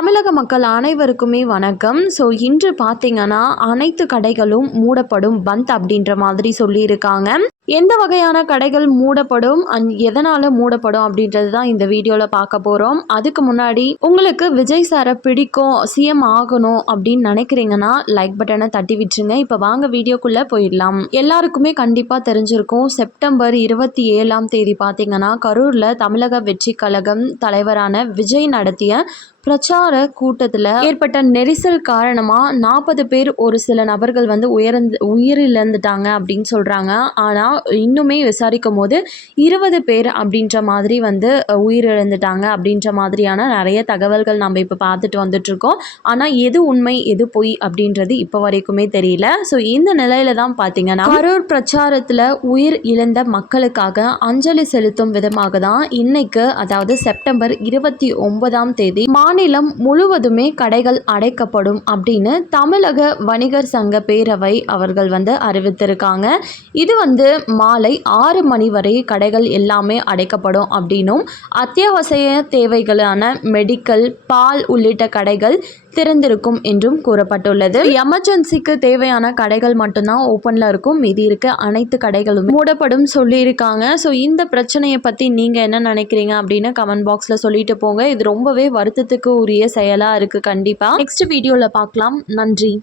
தமிழக மக்கள் அனைவருக்குமே வணக்கம். இன்று பார்த்தீங்கன்னா அனைத்து கடைகளும் மூடப்படும் பந்த் அப்படின்ற மாதிரி சொல்லியிருக்காங்க. எந்த வகையான கடைகள் மூடப்படும் எதனால் மூடப்படும் அப்படின்றது தான் இந்த வீடியோவில் பார்க்க போகிறோம். அதுக்கு முன்னாடி உங்களுக்கு விஜய் சாரை பிடிக்கும், சிஎம் ஆகணும் அப்படின்னு நினைக்கிறீங்கன்னா லைக் பட்டனை தட்டி விட்டுருங்க. இப்போ வாங்க வீடியோக்குள்ளே போயிடலாம். எல்லாருக்குமே கண்டிப்பாக தெரிஞ்சிருக்கும், செப்டம்பர் 27 பார்த்தீங்கன்னா கரூரில் தமிழக வெற்றி கழகம் தலைவரான விஜய் நடத்திய பிரச்சார கூட்டத்தில் ஏற்பட்ட நெரிசல் காரணமாக 40 பேர் ஒரு சில நபர்கள் உயிரிழந்துட்டாங்க அப்படின்னு சொல்கிறாங்க. ஆனால் இன்னுமே விசாரிக்கும் போது 20 பேர் அப்படின்ற மாதிரி உயிரிழந்துட்டாங்க அப்படின்ற மாதிரியான நிறைய தகவல்கள் நம்ம இப்போ பார்த்துட்டு வந்துட்ருக்கோம். ஆனால் எது உண்மை எது பொய் அப்படின்றது இப்போ வரைக்குமே தெரியல. இந்த நிலையில தான் பார்த்தீங்கன்னா கரூர் பிரச்சாரத்தில் உயிர் இழந்த மக்களுக்காக அஞ்சலி செலுத்தும் விதமாக தான் இன்னைக்கு, அதாவது செப்டம்பர் 29 மாநிலம் முழுவதுமே கடைகள் அடைக்கப்படும் அப்படின்னு தமிழக வணிகர் சங்க பேரவை அவர்கள் அறிவித்திருக்காங்க. இது மாலை 6 மணி வரை கடைகள் எல்லாமே அடைக்கப்படும் அப்படின்னும், அத்தியாவசிய தேவைகளான மெடிக்கல், பால் உள்ளிட்ட கடைகள் திறந்திருக்கும் என்றும் கூறப்பட்டுள்ளது. எமர்ஜென்சிக்கு தேவையான கடைகள் மட்டும்தான் ஓப்பனில் இருக்கும், மீதி இருக்க அனைத்து கடைகளும் மூடப்படும் சொல்லியிருக்காங்க. இந்த பிரச்சனையை பற்றி நீங்கள் என்ன நினைக்கிறீங்க அப்படின்னு கமெண்ட் பாக்ஸில் சொல்லிட்டு போங்க. இது ரொம்பவே வருத்தத்துக்கு உரிய செயலாக இருக்குது. கண்டிப்பாக நெக்ஸ்ட் வீடியோவில் பார்க்கலாம். நன்றி.